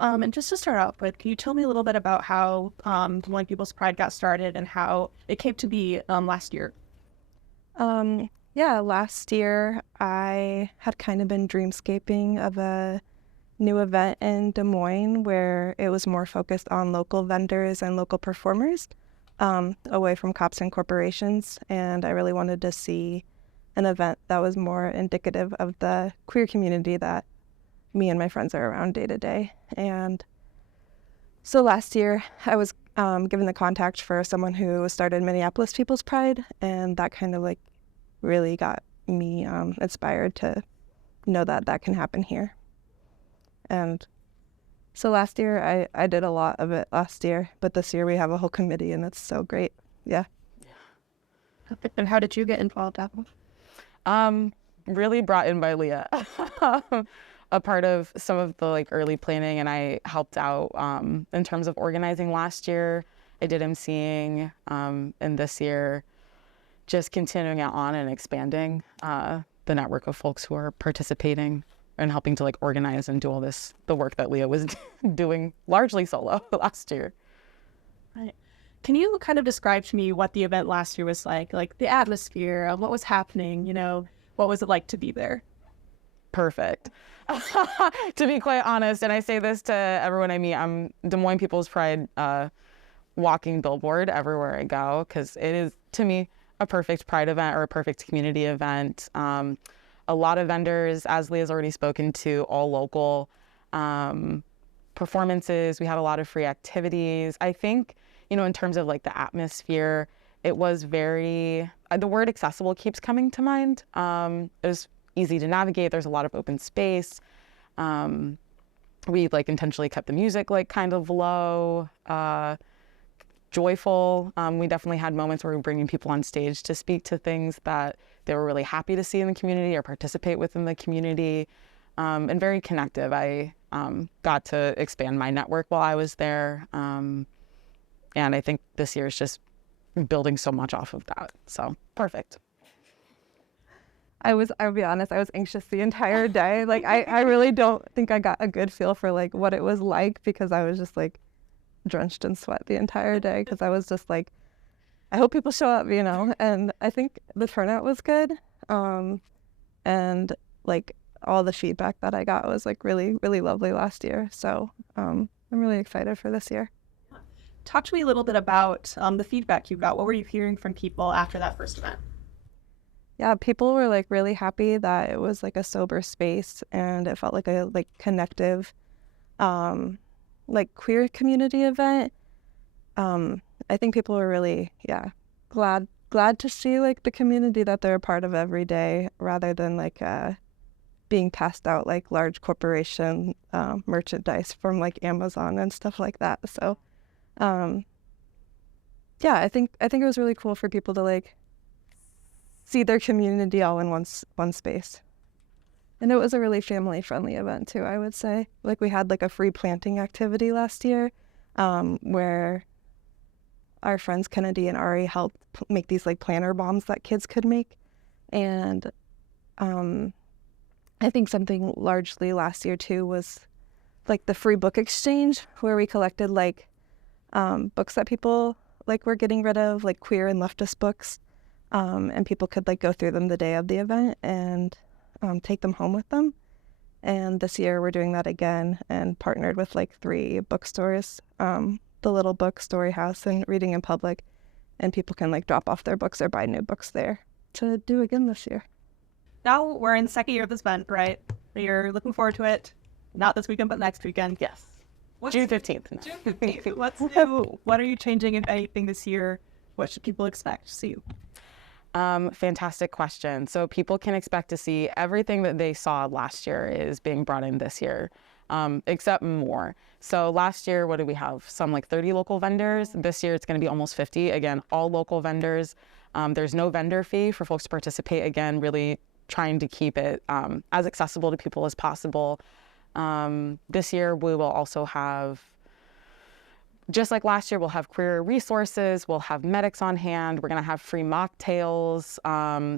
And just to start off with, can you tell me a little bit about how Des Moines People's Pride got started and how it came to be last year? Yeah, last year I had kind of been dreamscaping of a new event in Des Moines where it was more focused on local vendors and local performers, away from cops and corporations. And I really wanted to see an event that was more indicative of the queer community that me and my friends are around day to day. And so last year I was given the contact for someone who started Minneapolis People's Pride, and that kind of like really got me inspired to know that that can happen here. And so last year I did a lot of it last year, but this year we have a whole committee and it's so great. Yeah. And how did you get involved, Apple? Really brought in by Leah, a part of some of the like early planning, and I helped out in terms of organizing last year. I did emceeing, and this year just continuing it on and expanding the network of folks who are participating and helping to like organize and do all this, the work that Leah was doing largely solo last year. Right. Can you kind of describe to me what the event last year was like the atmosphere, what was happening, what was it like to be there? Perfect. To be quite honest, and I say this to everyone I meet, I'm Des Moines People's Pride walking billboard everywhere I go, because it is, to me, a perfect pride event or a perfect community event. A lot of vendors, as Leah's already spoken to, all local performances. We had a lot of free activities. I think, in terms of like the atmosphere, it was very, the word accessible keeps coming to mind. It was easy to navigate. There's a lot of open space. We like intentionally kept the music like kind of low, joyful. We definitely had moments where we were bringing people on stage to speak to things that they were really happy to see in the community or participate within the community, and very connective. I got to expand my network while I was there. And I think this year is just building so much off of that. So perfect. I'll be honest, I was anxious the entire day. Like I really don't think I got a good feel for like what it was like, because I was just like drenched in sweat the entire day, because I was just like, I hope people show up, and I think the turnout was good. And like all the feedback that I got was like really, really lovely last year. So I'm really excited for this year. Talk to me a little bit about the feedback you got. What were you hearing from people after that first event? Yeah, people were like really happy that it was like a sober space and it felt like a like connective, like queer community event. I think people were really, glad to see like the community that they're a part of every day, rather than like being passed out like large corporation merchandise from like Amazon and stuff like that. So I think it was really cool for people to like see their community all in one space. And it was a really family friendly event too, I would say. Like we had like a free planting activity last year, where our friends Kennedy and Ari helped make these like planter bombs that kids could make. And I think something largely last year too was like the free book exchange, where we collected like books that people like were getting rid of, like queer and leftist books, and people could like go through them the day of the event and take them home with them. And this year we're doing that again and partnered with like 3 bookstores, the Little Book, Story House, and Reading in Public, and people can like drop off their books or buy new books there to do again this yeyear. Now we're in the second year of this event, right? You're looking forward to it. Not this weekend, but next weekend. Yes. June 15th. June 15th. What's new? What are you changing, if anything, this year? What should people expect to see? Fantastic question. So people can expect to see everything that they saw last year is being brought in this year, except more. So last year, what did we have? Some like 30 local vendors. This year, it's going to be almost 50. Again, all local vendors. There's no vendor fee for folks to participate. Again, really trying to keep it as accessible to people as possible. This year, we will also have, just like last year, we'll have queer resources, we'll have medics on hand, we're going to have free mocktails.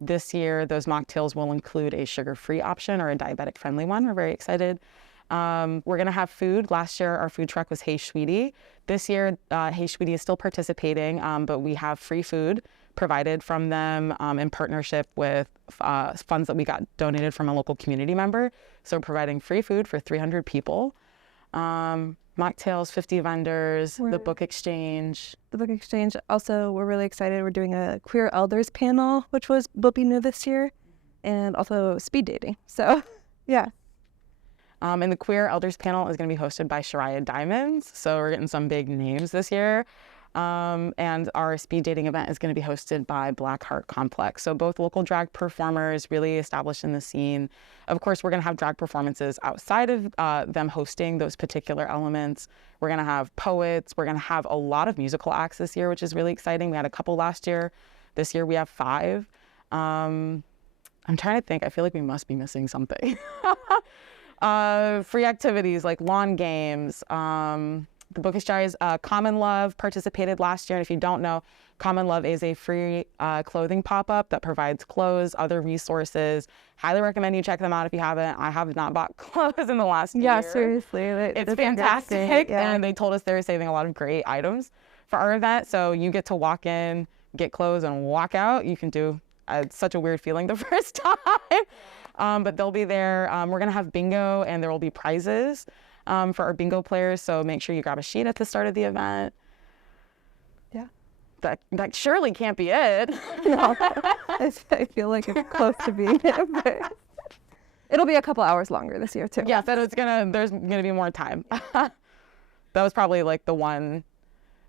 This year, those mocktails will include a sugar-free option or a diabetic-friendly one. We're very excited. We're going to have food. Last year, our food truck was Hey Sweetie. This year, Hey Sweetie is still participating, but we have free food provided from them in partnership with funds that we got donated from a local community member. So we're providing free food for 300 people. Mocktails, 50 vendors, the book exchange. The book exchange. Also, we're really excited. We're doing a queer elders panel, which will be new this year, and also speed dating. So, yeah. And the queer elders panel is going to be hosted by Shariah Diamonds. So we're getting some big names this year. And our speed dating event is going to be hosted by Black Heart Complex. So both local drag performers really established in the scene. Of course, we're going to have drag performances outside of them hosting those particular elements. We're going to have poets. We're going to have a lot of musical acts this year, which is really exciting. We had a couple last year. This year we have 5. I'm trying to think. I feel like we must be missing something. Free activities like lawn games. The Book Exchange, Common Love participated last year. And if you don't know, Common Love is a free clothing pop-up that provides clothes, other resources. Highly recommend you check them out if you haven't. I have not bought clothes in the last year. Yeah, seriously. It's fantastic. Yeah. And they told us they were saving a lot of great items for our event. So you get to walk in, get clothes, and walk out. You can do it's such a weird feeling the first time. But they'll be there. We're going to have bingo, and there will be prizes for our bingo players. So make sure you grab a sheet at the start of the event. Yeah. That surely can't be it. No, I feel like it's close to being it, but it'll be a couple hours longer this year too. Yeah, there's gonna be more time. That was probably like the one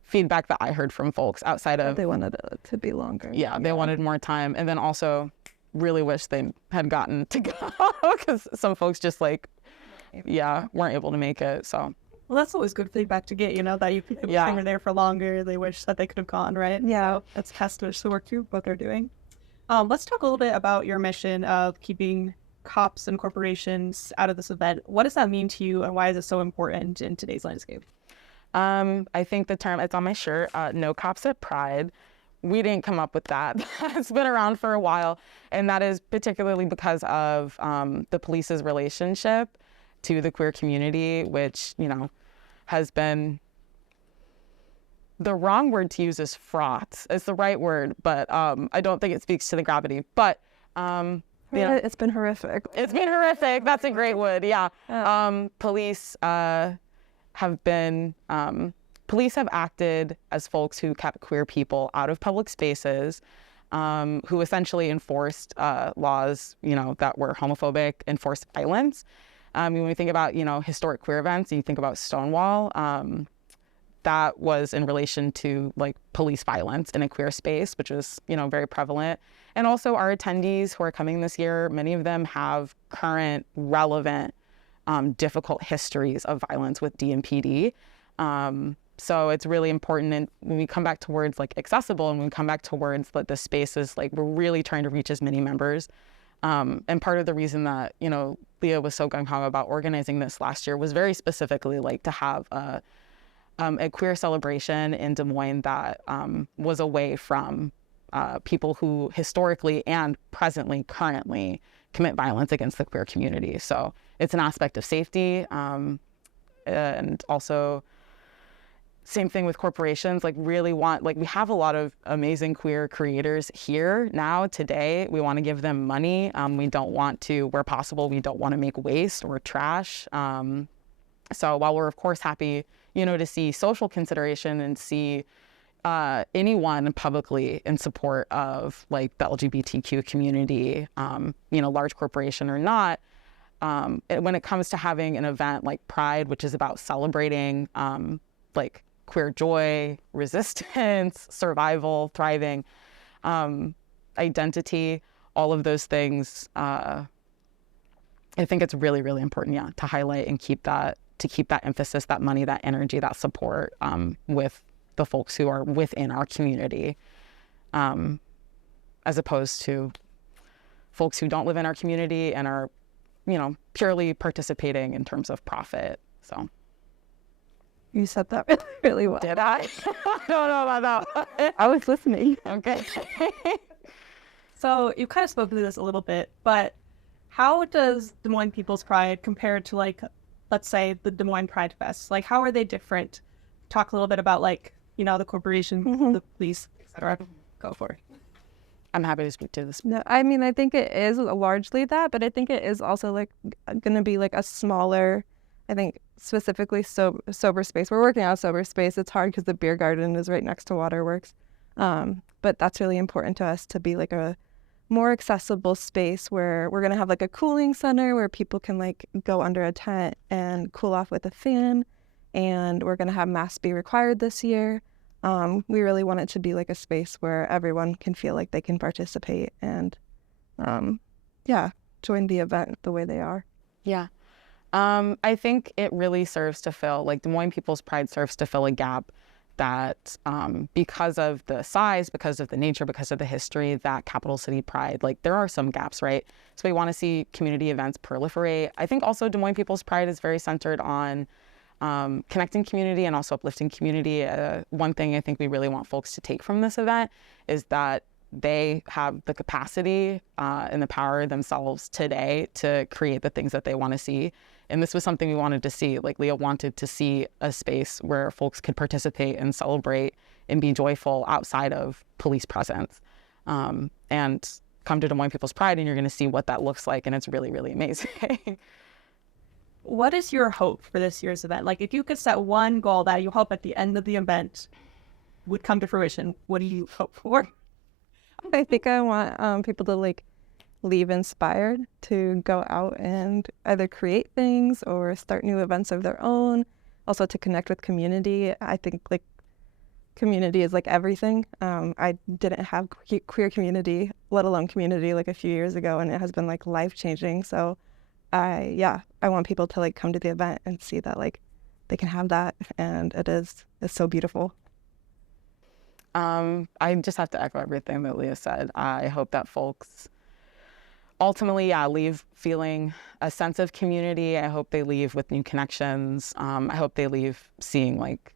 feedback that I heard from folks outside of. They wanted it to be longer. Yeah, they wanted more time, and then also really wish they had gotten to go because some folks just like, weren't able to make it. So. Well, that's always good feedback to get, that you people were there for longer. They wish that they could have gone, right? Yeah. So that's testament to the work too, what they're doing. Let's talk a little bit about your mission of keeping cops and corporations out of this event. What does that mean to you, and why is it so important in today's landscape? I think the term, it's on my shirt, no cops at Pride. We didn't come up with that. It's been around for a while, and that is particularly because of the police's relationship to the queer community, which, has been, the wrong word to use is fraught. It's the right word, but I don't think it speaks to the gravity. But, it's been horrific. It's been horrific. That's a great word, yeah. Police police have acted as folks who kept queer people out of public spaces, who essentially enforced laws, that were homophobic, enforced violence. When we think about, historic queer events, and you think about Stonewall, that was in relation to like police violence in a queer space, which was, very prevalent. And also our attendees who are coming this year, many of them have current, relevant, difficult histories of violence with DMPD. So it's really important. And when we come back to words like accessible, and when we come back to words like the space is like, we're really trying to reach as many members. And part of the reason that, Leah was so gung-ho about organizing this last year was very specifically like to have a queer celebration in Des Moines that was away from people who historically and presently, currently commit violence against the queer community. So it's an aspect of safety, and also same thing with corporations, we have a lot of amazing queer creators here now, today. We want to give them money. We don't want to, where possible, we don't want to make waste or trash. So while we're of course happy, to see social consideration and see anyone publicly in support of like the LGBTQ community, large corporation or not, when it comes to having an event like Pride, which is about celebrating queer joy, resistance, survival, thriving, identity, all of those things. I think it's really, really important, to highlight and keep that emphasis, that money, that energy, that support with the folks who are within our community, as opposed to folks who don't live in our community and are, purely participating in terms of profit. So. You said that really, really well. Did I? I don't know about that. I was listening. Okay. So you kind of spoke to this a little bit, but how does Des Moines People's Pride compare to like let's say the Des Moines Pride Fest? Like, how are they different? Talk a little bit about like, the corporation, the police, etc. Go for it. I'm happy to speak to this. No, I mean, I think it is largely that, but I think it is also like going to be like a smaller, I think specifically sober space. We're working on a sober space. It's hard because the beer garden is right next to Waterworks. But that's really important to us to be like a more accessible space where we're going to have like a cooling center where people can like go under a tent and cool off with a fan. And we're going to have masks be required this year. We really want it to be like a space where everyone can feel like they can participate and, join the event the way they are. Yeah. I think it really serves to fill, like Des Moines People's Pride serves to fill a gap that because of the size, because of the nature, because of the history, that capital city pride, like there are some gaps, right? So we want to see community events proliferate. I think also Des Moines People's Pride is very centered on connecting community and also uplifting community. One thing I think we really want folks to take from this event is that they have the capacity and the power themselves today to create the things that they want to see. And this was something we wanted to see. Like Leah wanted to see a space where folks could participate and celebrate and be joyful outside of police presence. And come to Des Moines People's Pride and you're going to see what that looks like. And it's really, really amazing. What is your hope for this year's event? Like, if you could set one goal that you hope at the end of the event would come to fruition, what do you hope for? I think I want people to like leave inspired to go out and either create things or start new events of their own. Also to connect with community. I think like community is like everything. I didn't have queer community, let alone community, like a few years ago, and it has been like life-changing. So I want people to like come to the event and see that like they can have that, and it's so beautiful. I just have to echo everything that Leah said. I hope that folks ultimately, leave feeling a sense of community. I hope they leave with new connections. I hope they leave seeing like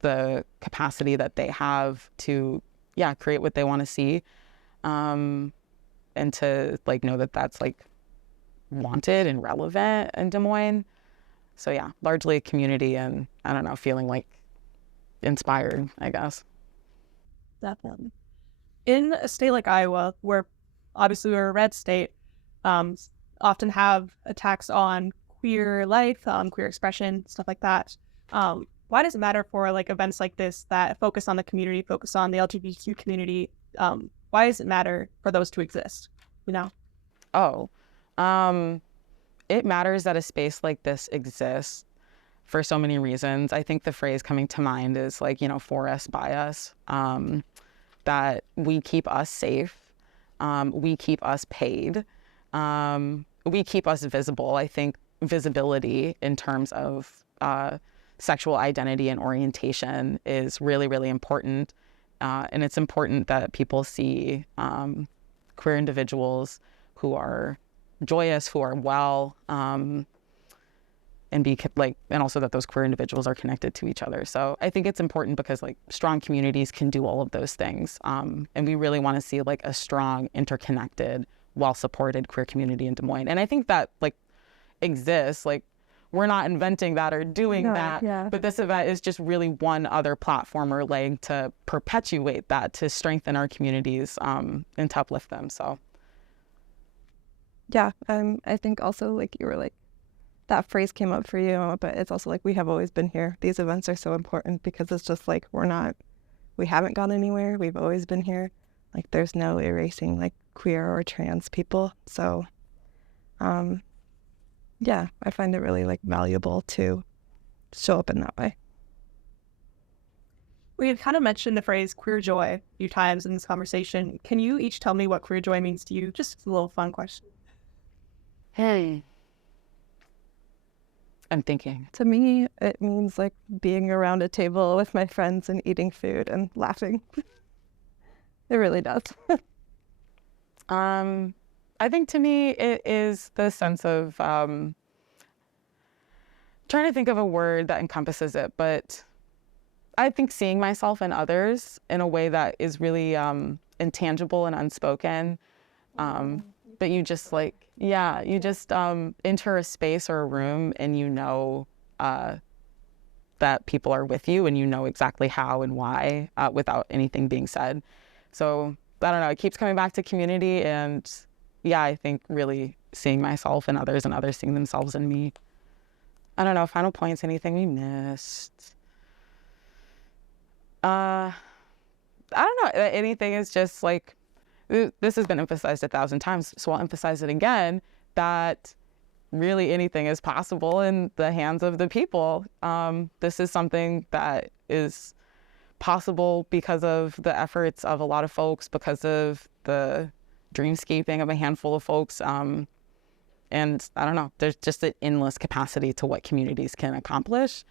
the capacity that they have to, create what they want to see, and to like know that that's like wanted and relevant in Des Moines. So largely community and I don't know, feeling like inspired, I guess. Definitely. In a state like Iowa, where obviously we're a red state, often have attacks on queer life, queer expression, stuff like that. Why does it matter for like events like this that focus on the community, focus on the LGBTQ community? Why does it matter for those to exist? It matters that a space like this exists for so many reasons. I think the phrase coming to mind is like, for us, by us, that we keep us safe, we keep us paid, we keep us visible. I think visibility in terms of sexual identity and orientation is really, really important. And it's important that people see queer individuals who are joyous, who are well, and also that those queer individuals are connected to each other. So I think it's important because like strong communities can do all of those things. And we really want to see like a strong, interconnected, well-supported queer community in Des Moines. And I think that like exists, like we're not inventing that or doing that, but this event is just really one other platform or leg to perpetuate that, to strengthen our communities, and to uplift them. So. I think also like you were like, that phrase came up for you, but it's also like we have always been here. These events are so important because it's just like we haven't gone anywhere. We've always been here. Like there's no erasing like queer or trans people. So I find it really like valuable to show up in that way. We had kind of mentioned the phrase queer joy a few times in this conversation. Can you each tell me what queer joy means to you? Just a little fun question. Hey. I'm thinking. To me, it means like being around a table with my friends and eating food and laughing. It really does. I think to me, it is the sense of trying to think of a word that encompasses it, but I think seeing myself and others in a way that is really intangible and unspoken. but you just like, yeah, you just enter a space or a room and you know that people are with you and you know exactly how and why without anything being said. So I don't know, it keeps coming back to community, and yeah, I think really seeing myself in others and others seeing themselves in me. I don't know, final points, anything we missed? I don't know, anything is just like, this has been emphasized 1,000 times, so I'll emphasize it again, that really anything is possible in the hands of the people. This is something that is possible because of the efforts of a lot of folks, because of the dreamscaping of a handful of folks. And I don't know, there's just an endless capacity to what communities can accomplish.